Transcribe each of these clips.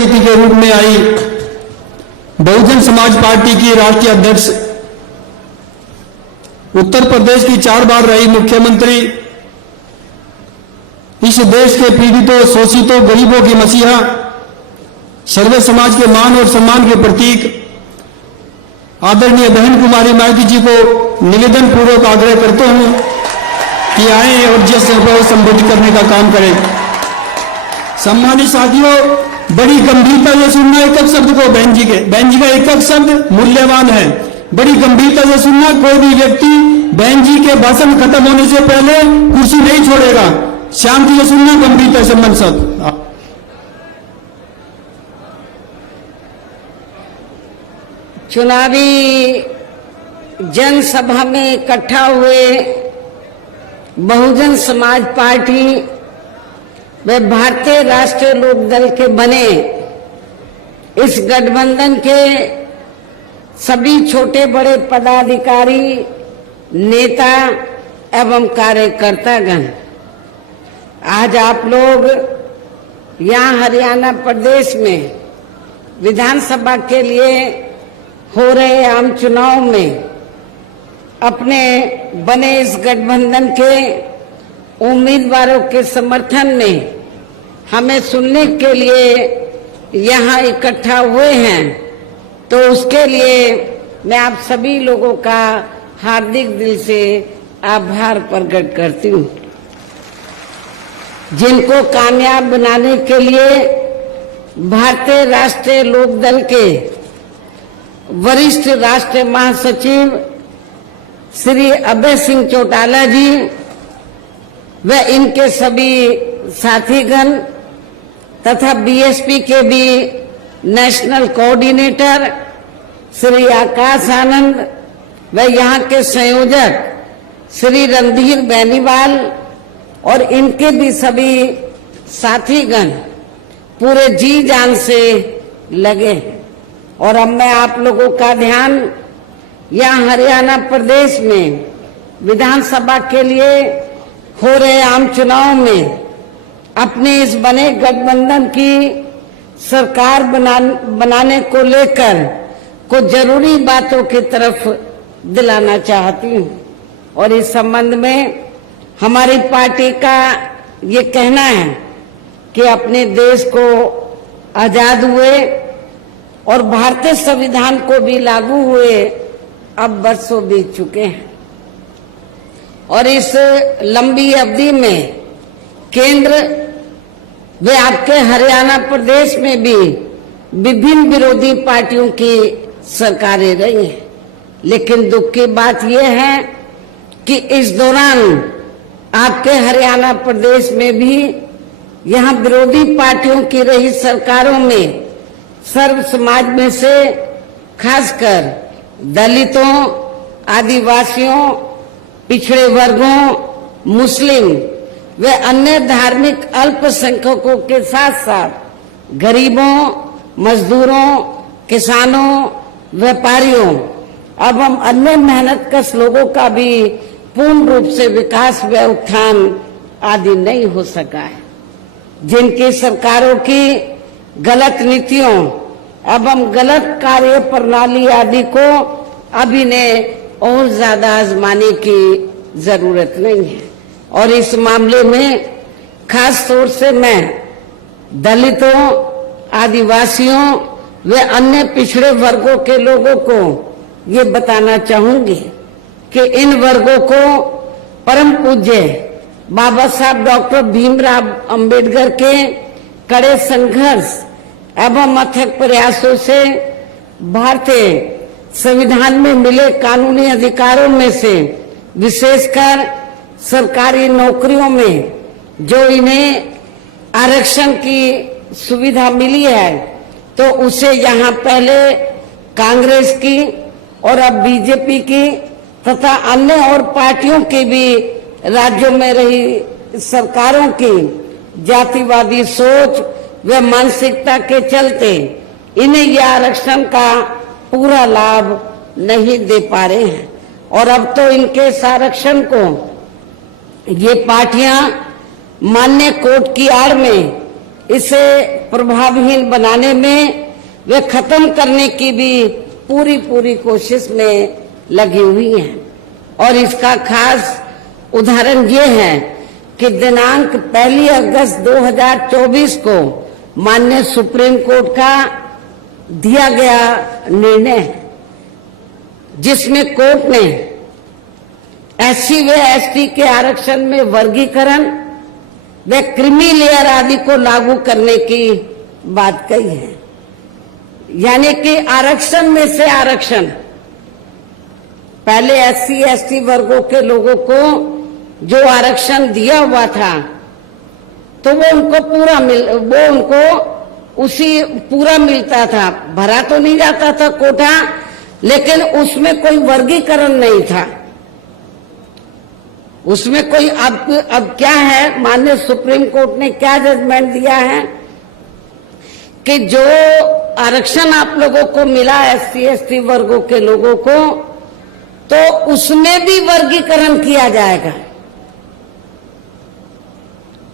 अतिथि के रूप में आई बहुजन समाज पार्टी की राष्ट्रीय अध्यक्ष, उत्तर प्रदेश की 4 बार रही मुख्यमंत्री, इस देश के पीड़ितों, शोषितों, गरीबों की मसीहा, सर्वे समाज के मान और सम्मान के प्रतीक आदरणीय बहन कुमारी माइती जी को निवेदन पूर्वक आग्रह करता हूं कि आए और जिस को संबोधित करने का काम करें। सम्मानित साथियों, बड़ी गंभीरता से सुनना एक एक शब्द को। बहन जी का एक एक शब्द मूल्यवान है। बड़ी गंभीरता से सुनना। कोई भी व्यक्ति बहन जी के भाषण खत्म होने से पहले कुर्सी नहीं छोड़ेगा। शांति से सुनना, गंभीरता से मन सब। चुनावी जनसभा में इकट्ठा हुए बहुजन समाज पार्टी व भारतीय राष्ट्रीय लोकदल के बने इस गठबंधन के सभी छोटे बड़े पदाधिकारी, नेता एवं कार्यकर्तागण, आज आप लोग यहाँ हरियाणा प्रदेश में विधानसभा के लिए हो रहे आम चुनाव में अपने बने इस गठबंधन के उम्मीदवारों के समर्थन में हमें सुनने के लिए यहाँ इकट्ठा हुए हैं, तो उसके लिए मैं आप सभी लोगों का हार्दिक दिल से आभार प्रकट करती हूँ। जिनको कामयाब बनाने के लिए भारतीय राष्ट्रीय लोकदल के वरिष्ठ राष्ट्रीय महासचिव श्री अभय सिंह चौटाला जी व इनके सभी साथीगण तथा बीएसपी के भी नेशनल कोऑर्डिनेटर श्री आकाश आनंद व यहाँ के संयोजक श्री रणधीर बेनीवाल और इनके भी सभी साथीगण पूरे जी जान से लगे हैं। और अब मैं आप लोगों का ध्यान यहाँ हरियाणा प्रदेश में विधानसभा के लिए हो रहे आम चुनाव में अपने इस बने गठबंधन की सरकार बनाने को लेकर कुछ जरूरी बातों की तरफ दिलाना चाहती हूँ। और इस संबंध में हमारी पार्टी का ये कहना है कि अपने देश को आजाद हुए और भारतीय संविधान को भी लागू हुए अब वर्षों बीत चुके हैं, और इस लंबी अवधि में केंद्र व आपके हरियाणा प्रदेश में भी विभिन्न विरोधी पार्टियों की सरकारें रही हैं। लेकिन दुख की बात यह है कि इस दौरान आपके हरियाणा प्रदेश में भी यहाँ विरोधी पार्टियों की रही सरकारों में सर्व समाज में से खासकर दलितों, आदिवासियों, पिछड़े वर्गों, मुस्लिम व अन्य धार्मिक अल्पसंख्यकों के साथ साथ गरीबों, मजदूरों, किसानों, व्यापारियों एवं अन्य मेहनतकश लोगों का भी पूर्ण रूप से विकास व उत्थान आदि नहीं हो सका है। जिनकी सरकारों की गलत नीतियों एवं गलत कार्य प्रणाली आदि को अभी ने और ज्यादा आजमाने की जरूरत नहीं है। और इस मामले में खास तौर से मैं दलितों, आदिवासियों व अन्य पिछड़े वर्गों के लोगों को ये बताना चाहूंगी कि इन वर्गों को परम पूज्य बाबा साहब डॉक्टर भीमराव अंबेडकर के कड़े संघर्ष एवं अथक प्रयासों से भारतीय संविधान में मिले कानूनी अधिकारों में से विशेषकर सरकारी नौकरियों में जो इन्हें आरक्षण की सुविधा मिली है, तो उसे यहाँ पहले कांग्रेस की और अब बीजेपी की तथा अन्य और पार्टियों की भी राज्यों में रही सरकारों की जातिवादी सोच व मानसिकता के चलते इन्हें यह आरक्षण का पूरा लाभ नहीं दे पा रहे हैं। और अब तो इनके इस आरक्षण को ये पार्टियां मान्य कोर्ट की आड़ में इसे प्रभावहीन बनाने में वे खत्म करने की भी पूरी कोशिश में लगी हुई हैं। और इसका खास उदाहरण ये है कि दिनांक 1 अगस्त 2024 को माननीय सुप्रीम कोर्ट का दिया गया निर्णय, जिसमें कोर्ट ने एससी व एसटी के आरक्षण में वर्गीकरण व क्रीमी लेयर आदि को लागू करने की बात कही है। यानी कि आरक्षण में से आरक्षण, पहले एससी एसटी वर्गों के लोगों को जो आरक्षण दिया हुआ था तो वो उनको पूरा मिलता था, भरा तो नहीं जाता था कोटा, लेकिन उसमें कोई वर्गीकरण नहीं था। उसमें कोई अब क्या है, माननीय सुप्रीम कोर्ट ने क्या जजमेंट दिया है कि जो आरक्षण आप लोगों को मिला एससी एसटी वर्गों के लोगों को, तो उसमें भी वर्गीकरण किया जाएगा,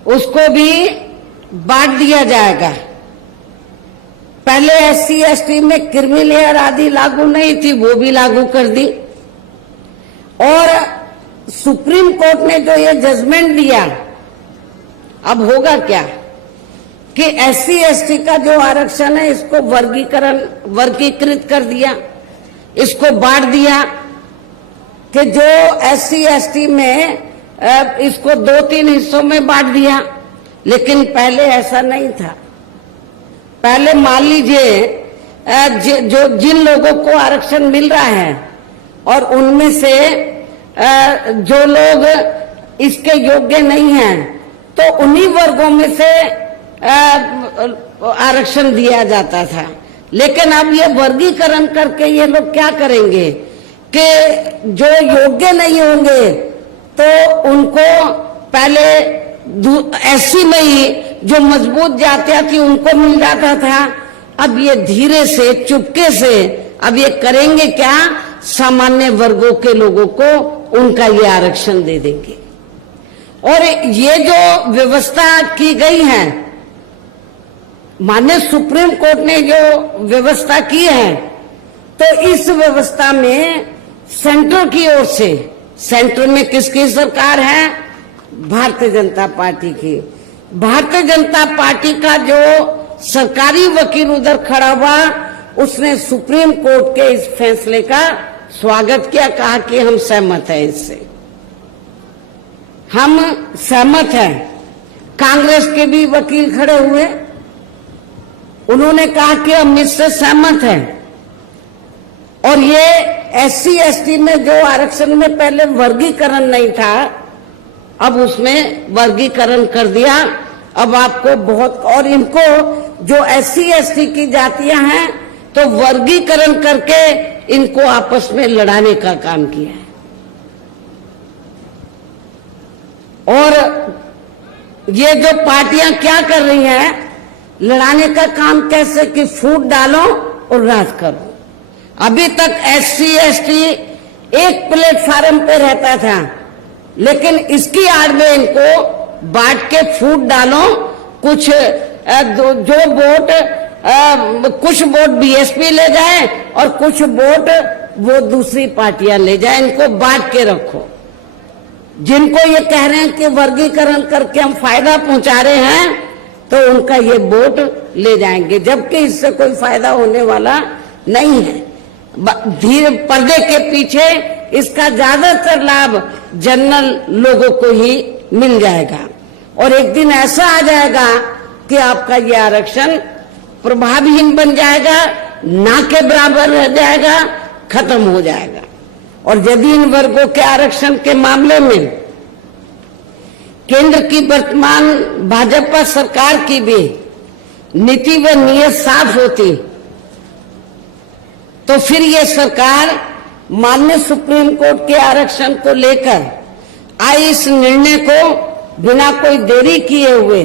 उसको भी बांट दिया जाएगा। पहले एससी एसटी में क्रीमी लेयर आदि लागू नहीं थी, वो भी लागू कर दी। और सुप्रीम कोर्ट ने जो ये जजमेंट दिया, अब होगा क्या कि एससी एसटी का जो आरक्षण है इसको वर्गीकृत कर दिया, इसको बांट दिया कि जो एससी एसटी में इसको 2-3 हिस्सों में बांट दिया, लेकिन पहले ऐसा नहीं था। पहले मान लीजिए जिन लोगों को आरक्षण मिल रहा है और उनमें से जो लोग इसके योग्य नहीं हैं, तो उन्हीं वर्गों में से आरक्षण दिया जाता था। लेकिन अब ये वर्गीकरण करके ये लोग क्या करेंगे कि जो योग्य नहीं होंगे तो उनको पहले एससी में ही जो मजबूत जातियां थी उनको मिल जाता था। अब ये धीरे से चुपके से अब ये करेंगे क्या, सामान्य वर्गों के लोगों को उनका ये आरक्षण दे देंगे। और ये जो व्यवस्था की गई है, माननीय सुप्रीम कोर्ट ने जो व्यवस्था की है, तो इस व्यवस्था में सेंटर की ओर से, सेंटर में किसकी सरकार है, भारतीय जनता पार्टी की, भारतीय जनता पार्टी का जो सरकारी वकील उधर खड़ा हुआ, उसने सुप्रीम कोर्ट के इस फैसले का स्वागत किया, कहा कि हम सहमत हैं, इससे हम सहमत हैं। कांग्रेस के भी वकील खड़े हुए, उन्होंने कहा कि हम इससे सहमत हैं। और ये एससी एसटी में जो आरक्षण में पहले वर्गीकरण नहीं था, अब उसमें वर्गीकरण कर दिया। अब आपको बहुत, और इनको जो एससी एसटी की जातियां हैं तो वर्गीकरण करके इनको आपस में लड़ाने का काम किया है। और ये जो पार्टियां क्या कर रही हैं, लड़ाने का काम कैसे कि फूट डालो और राज करो। अभी तक एससी एसटी एक प्लेटफार्म पे रहता था, लेकिन इसकी आड़ में इनको बांट के फूट डालो, कुछ जो वोट कुछ वोट बीएसपी ले जाए और कुछ वोट वो दूसरी पार्टियां ले जाए, इनको बांट के रखो। जिनको ये कह रहे हैं कि वर्गीकरण करके हम फायदा पहुंचा रहे हैं, तो उनका ये वोट ले जाएंगे, जबकि इससे कोई फायदा होने वाला नहीं है। धीरे पर्दे के पीछे इसका ज्यादातर लाभ जनरल लोगों को ही मिल जाएगा। और एक दिन ऐसा आ जाएगा कि आपका ये आरक्षण प्रभावहीन बन जाएगा, ना के बराबर रह जाएगा, खत्म हो जाएगा। और यदि इन वर्गों के आरक्षण के मामले में केंद्र की वर्तमान भाजपा सरकार की भी नीति व नीयत साफ होती, तो फिर ये सरकार माननीय सुप्रीम कोर्ट के आरक्षण को लेकर आए इस निर्णय को बिना कोई देरी किए हुए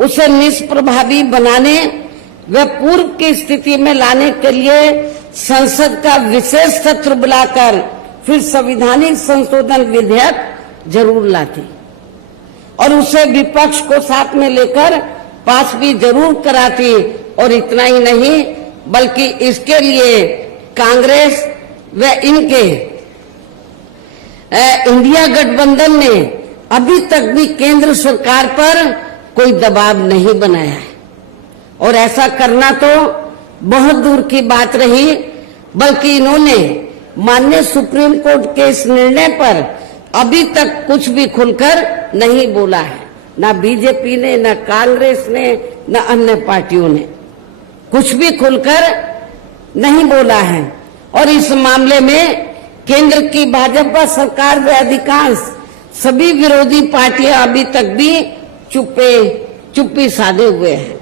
उसे निष्प्रभावी बनाने व पूर्व की स्थिति में लाने के लिए संसद का विशेष सत्र बुलाकर फिर संवैधानिक संशोधन विधेयक जरूर लाती और उसे विपक्ष को साथ में लेकर पास भी जरूर कराती, और इतना ही नहीं बल्कि इसके लिए कांग्रेस व इनके इंडिया गठबंधन ने अभी तक भी केंद्र सरकार पर कोई दबाव नहीं बनाया है, और ऐसा करना तो बहुत दूर की बात रही, बल्कि इन्होंने माननीय सुप्रीम कोर्ट के इस निर्णय पर अभी तक कुछ भी खुलकर नहीं बोला है। ना बीजेपी ने, ना कांग्रेस ने, ना अन्य पार्टियों ने कुछ भी खुलकर नहीं बोला है। और इस मामले में केंद्र की भाजपा सरकार व अधिकांश सभी विरोधी पार्टियां अभी तक भी चुप्पी साधे हुए हैं।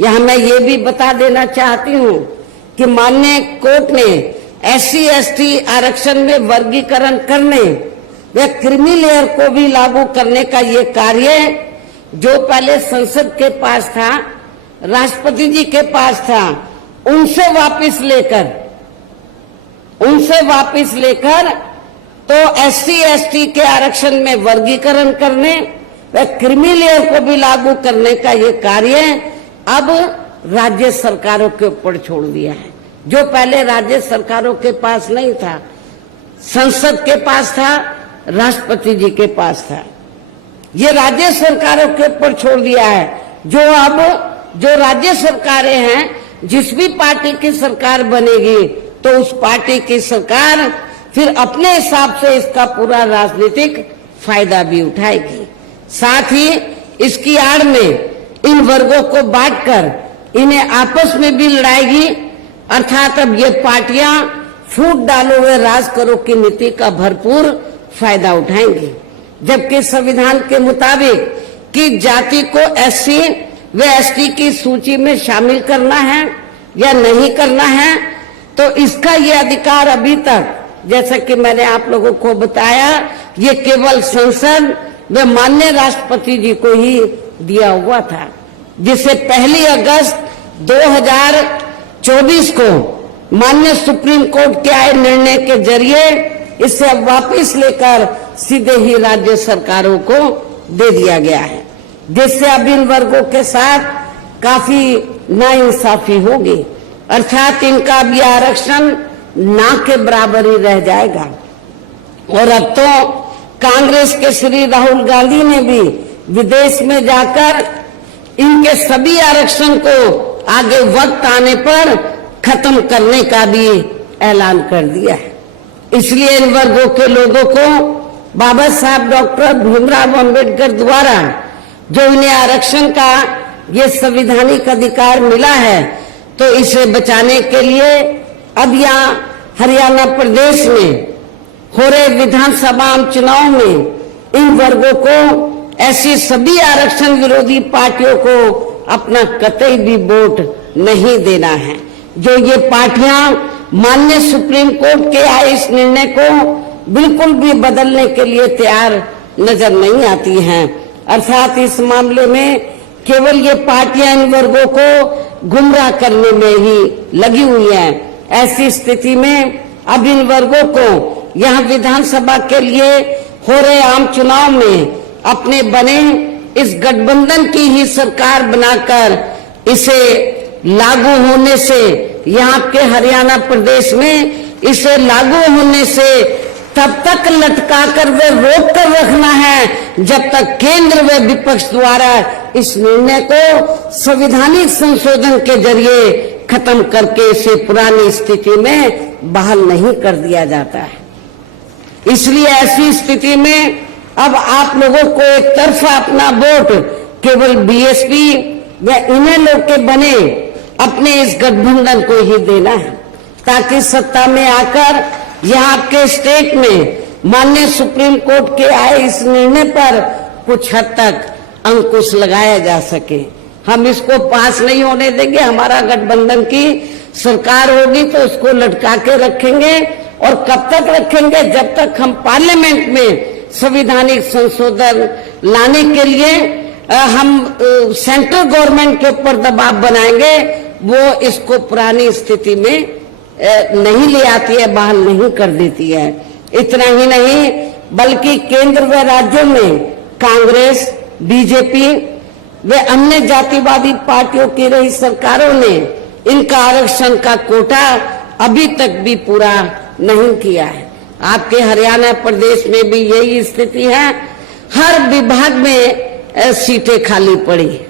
यहां मैं ये भी बता देना चाहती हूं कि माननीय कोर्ट ने SC/ST आरक्षण में वर्गीकरण करने व क्रीमी लेयर को भी लागू करने का ये कार्य जो पहले संसद के पास था, राष्ट्रपति जी के पास था, उनसे वापस लेकर तो SC/ST के आरक्षण में वर्गीकरण करने व क्रीमी लेयर को भी लागू करने का ये कार्य अब राज्य सरकारों के ऊपर छोड़ दिया है। जो पहले राज्य सरकारों के पास नहीं था, संसद के पास था, राष्ट्रपति जी के पास था, ये राज्य सरकारों के ऊपर छोड़ दिया है। जो राज्य सरकारें हैं, जिस भी पार्टी की सरकार बनेगी तो उस पार्टी की सरकार फिर अपने हिसाब से इसका पूरा राजनीतिक फायदा भी उठाएगी। साथ ही इसकी आड़ में इन वर्गों को बांटकर इन्हें आपस में भी लड़ाएगी, अर्थात अब ये पार्टियां फूट डालो व राज करो की नीति का भरपूर फायदा उठाएंगी। जबकि संविधान के मुताबिक कि जाति को SC व ST की सूची में शामिल करना है या नहीं करना है, तो इसका ये अधिकार अभी तक, जैसा कि मैंने आप लोगों को बताया, ये केवल संसद व माननीय राष्ट्रपति जी को ही दिया हुआ था, जिसे 1 अगस्त 2024 को माननीय सुप्रीम कोर्ट के आए निर्णय के जरिए इसे अब वापस लेकर सीधे ही राज्य सरकारों को दे दिया गया है, जिससे अब इन वर्गों के साथ काफी नाइंसाफी होगी, अर्थात इनका अब यह आरक्षण ना के बराबर ही रह जाएगा। और अब तो कांग्रेस के श्री राहुल गांधी ने भी विदेश में जाकर इनके सभी आरक्षण को आगे वक्त आने पर खत्म करने का भी ऐलान कर दिया है। इसलिए इन वर्गों के लोगों को बाबा साहब डॉक्टर भीमराव अंबेडकर द्वारा जो इन्हें आरक्षण का ये संवैधानिक अधिकार मिला है, तो इसे बचाने के लिए अब यहाँ हरियाणा प्रदेश में हो रहे विधानसभा चुनाव में इन वर्गों को, ऐसी सभी आरक्षण विरोधी पार्टियों को अपना कतई भी वोट नहीं देना है। जो ये पार्टियां माननीय सुप्रीम कोर्ट के आए इस निर्णय को बिल्कुल भी बदलने के लिए तैयार नजर नहीं आती हैं, अर्थात इस मामले में केवल ये पार्टियां इन वर्गों को गुमराह करने में ही लगी हुई हैं। ऐसी स्थिति में अब इन वर्गों को यहाँ विधानसभा के लिए हो रहे आम चुनाव में अपने बने इस गठबंधन की ही सरकार बनाकर इसे लागू होने से, यहाँ के हरियाणा प्रदेश में इसे लागू होने से तब तक लटका कर वे रोक कर रखना है जब तक केंद्र व विपक्ष द्वारा इस निर्णय को संवैधानिक संशोधन के जरिए खत्म करके इसे पुरानी स्थिति में बहाल नहीं कर दिया जाता है। इसलिए ऐसी स्थिति में अब आप लोगों को एक तरफा अपना वोट केवल BSP या इन्हें लोग के बने अपने इस गठबंधन को ही देना है, ताकि सत्ता में आकर यहाँ आपके स्टेट में माननीय सुप्रीम कोर्ट के आए इस निर्णय पर कुछ हद तक अंकुश लगाया जा सके। हम इसको पास नहीं होने देंगे। हमारा गठबंधन की सरकार होगी तो उसको लटका के रखेंगे, और कब तक रखेंगे? जब तक हम पार्लियामेंट में संवैधानिक संशोधन लाने के लिए हम सेंट्रल गवर्नमेंट के ऊपर दबाव बनाएंगे, वो इसको पुरानी स्थिति में नहीं ले आती है, बहाल नहीं कर देती है। इतना ही नहीं बल्कि केंद्र व राज्यों में कांग्रेस, बीजेपी वे अन्य जातिवादी पार्टियों की रही सरकारों ने इनका आरक्षण का कोटा अभी तक भी पूरा नहीं किया है। आपके हरियाणा प्रदेश में भी यही स्थिति है। हर विभाग में सीटें खाली पड़ी,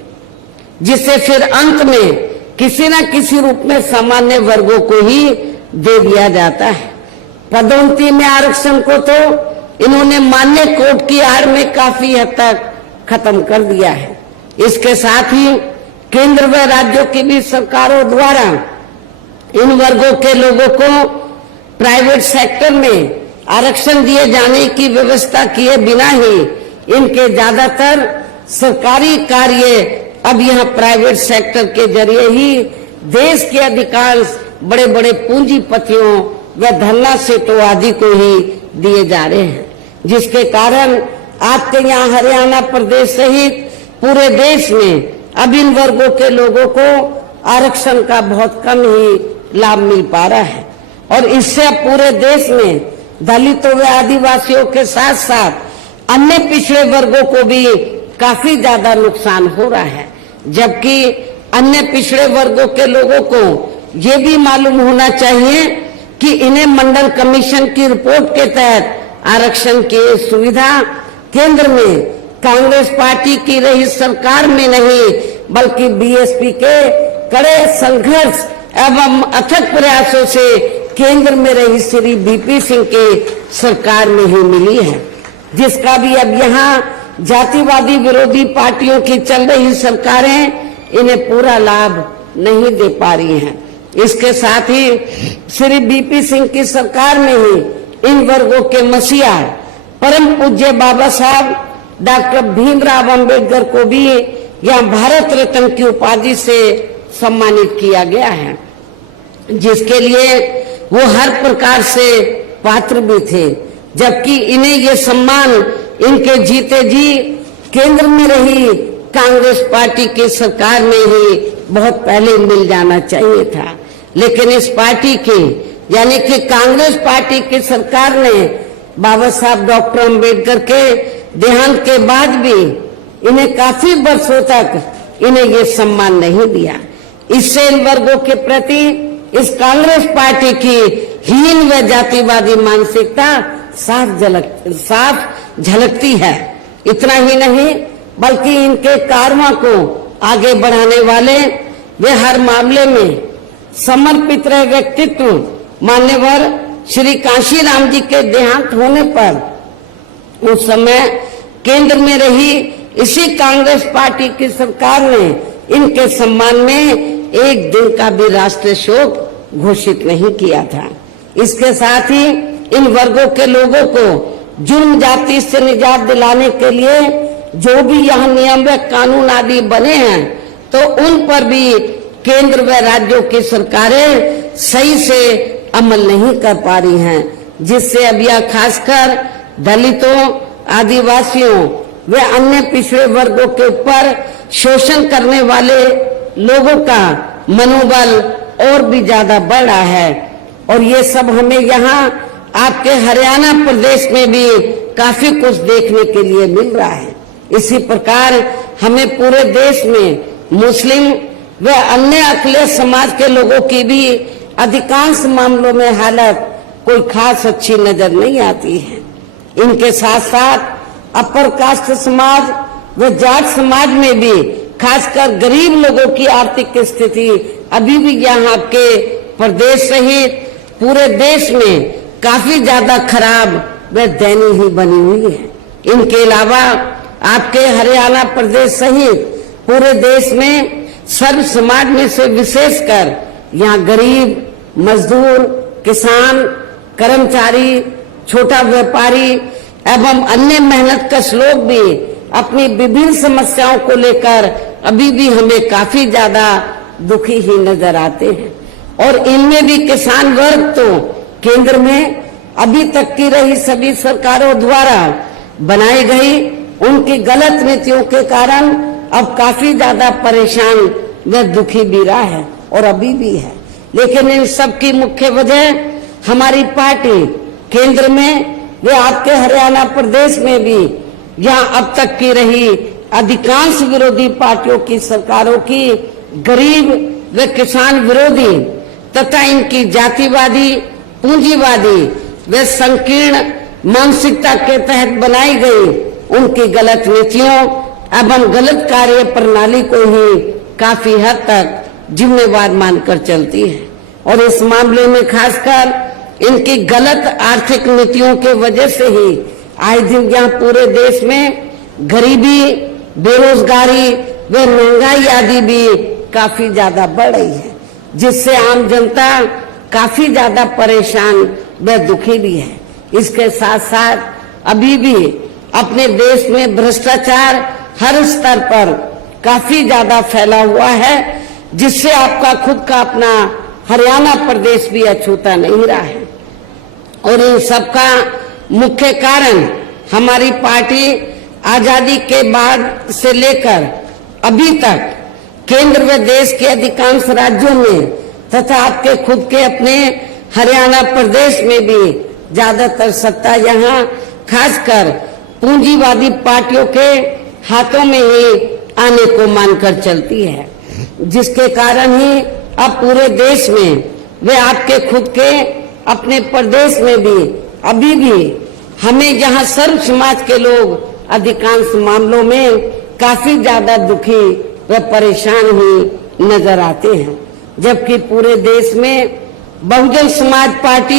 जिसे फिर अंत में किसी न किसी रूप में सामान्य वर्गों को ही दे दिया जाता है। पदोन्नति में आरक्षण को तो इन्होंने मान्य कोर्ट की आड़ में काफी हद तक खत्म कर दिया है। इसके साथ ही केंद्र व राज्यों की भी सरकारों द्वारा इन वर्गों के लोगों को प्राइवेट सेक्टर में आरक्षण दिए जाने की व्यवस्था किए बिना ही इनके ज्यादातर सरकारी कार्य अब यह प्राइवेट सेक्टर के जरिए ही देश के अधिकांश बड़े बड़े पूंजीपतियों व धन्ना सेठों आदि को ही दिए जा रहे हैं, जिसके कारण आपके यहाँ हरियाणा प्रदेश सहित पूरे देश में अब इन वर्गों के लोगों को आरक्षण का बहुत कम ही लाभ मिल पा रहा है। और इससे पूरे देश में दलितों व आदिवासियों के साथ साथ अन्य पिछड़े वर्गों को भी काफी ज्यादा नुकसान हो रहा है। जबकि अन्य पिछड़े वर्गों के लोगों को ये भी मालूम होना चाहिए कि इन्हें मंडल कमीशन की रिपोर्ट के तहत आरक्षण की सुविधा केंद्र में कांग्रेस पार्टी की रही सरकार में नहीं बल्कि बीएसपी के कड़े संघर्ष एवं अथक प्रयासों से केंद्र में रही श्री बीपी सिंह के सरकार में ही मिली है, जिसका भी अब यहाँ जातिवादी विरोधी पार्टियों की चल रही सरकारें इन्हें पूरा लाभ नहीं दे पा रही हैं। इसके साथ ही श्री बीपी सिंह की सरकार में ही इन वर्गों के मसीहा परम पूज्य बाबा साहब डॉक्टर भीमराव अंबेडकर को भी यहाँ भारत रत्न की उपाधि से सम्मानित किया गया है, जिसके लिए वो हर प्रकार से पात्र भी थे। जबकि इन्हें ये सम्मान इनके जीते जी केंद्र में रही कांग्रेस पार्टी की सरकार में ही बहुत पहले मिल जाना चाहिए था। लेकिन इस पार्टी की यानी कि कांग्रेस पार्टी की सरकार ने बाबा साहब डॉक्टर अंबेडकर के देहांत के बाद भी इन्हें काफी वर्षों तक इन्हें ये सम्मान नहीं दिया। इससे इन वर्गों के प्रति इस कांग्रेस पार्टी की हीन व जातिवादी मानसिकता साफ झलकती है। इतना ही नहीं बल्कि इनके कार्यों को आगे बढ़ाने वाले वे हर मामले में समर्पित रहे व्यक्तित्व मान्यवर श्री कांशीराम जी के देहांत होने पर उस समय केंद्र में रही इसी कांग्रेस पार्टी की सरकार ने इनके सम्मान में एक दिन का भी राष्ट्रीय शोक घोषित नहीं किया था। इसके साथ ही इन वर्गों के लोगों को जुर्म जाति से निजात दिलाने के लिए जो भी यहाँ नियम व कानून आदि बने हैं तो उन पर भी केंद्र व राज्यों की सरकारें सही से अमल नहीं कर पा रही हैं, जिससे अब यह खासकर दलितों आदिवासियों व अन्य पिछड़े वर्गों के ऊपर शोषण करने वाले लोगों का मनोबल और भी ज्यादा बढ़ रहा है। और ये सब हमें यहाँ आपके हरियाणा प्रदेश में भी काफी कुछ देखने के लिए मिल रहा है। इसी प्रकार हमें पूरे देश में मुस्लिम व अन्य अखिलेश समाज के लोगों की भी अधिकांश मामलों में हालत कोई खास अच्छी नजर नहीं आती है। इनके साथ साथ अपर कास्ट समाज व जाट समाज में भी खासकर गरीब लोगों की आर्थिक स्थिति अभी भी यहाँ आपके प्रदेश सहित पूरे देश में काफी ज्यादा खराब व दयनीय ही बनी हुई है। इनके अलावा आपके हरियाणा प्रदेश सहित पूरे देश में सर्व समाज में से विशेषकर यहाँ गरीब, मजदूर, किसान, कर्मचारी, छोटा व्यापारी एवं अन्य मेहनतकश लोग भी अपनी विभिन्न समस्याओं को लेकर अभी भी हमें काफी ज्यादा दुखी ही नजर आते हैं। और इनमें भी किसान वर्ग तो केंद्र में अभी तक की रही सभी सरकारों द्वारा बनाई गई उनकी गलत नीतियों के कारण अब काफी ज्यादा परेशान व दुखी भी रहा है और अभी भी है। लेकिन इन सब की मुख्य वजह हमारी पार्टी केंद्र में व आपके हरियाणा प्रदेश में भी यहाँ अब तक की रही अधिकांश विरोधी पार्टियों की सरकारों की गरीब व किसान विरोधी तथा इनकी जातिवादी, पूंजीवादी व संकीर्ण मानसिकता के तहत बनाई गई उनकी गलत नीतियों एवं गलत कार्य प्रणाली को ही काफी हद तक जिम्मेवार मानकर चलती है। और इस मामले में खासकर इनकी गलत आर्थिक नीतियों के वजह से ही आए दिन यहाँ पूरे देश में गरीबी, बेरोजगारी व महंगाई आदि भी काफी ज्यादा बढ़ रही है, जिससे आम जनता काफी ज्यादा परेशान व दुखी भी है। इसके साथ साथ अभी भी अपने देश में भ्रष्टाचार हर स्तर पर काफी ज्यादा फैला हुआ है, जिससे आपका खुद का अपना हरियाणा प्रदेश भी अछूता नहीं रहा है। और इन सबका मुख्य कारण हमारी पार्टी आजादी के बाद से लेकर अभी तक केंद्र व देश के अधिकांश राज्यों में तथा आपके खुद के अपने हरियाणा प्रदेश में भी ज्यादातर सत्ता यहाँ खासकर पूंजीवादी पार्टियों के हाथों में ही आने को मानकर चलती है, जिसके कारण ही अब पूरे देश में वे आपके खुद के अपने प्रदेश में भी अभी भी हमें यहाँ सर्व समाज के लोग अधिकांश मामलों में काफी ज्यादा दुखी व परेशान ही नजर आते हैं, जबकि पूरे देश में बहुजन समाज पार्टी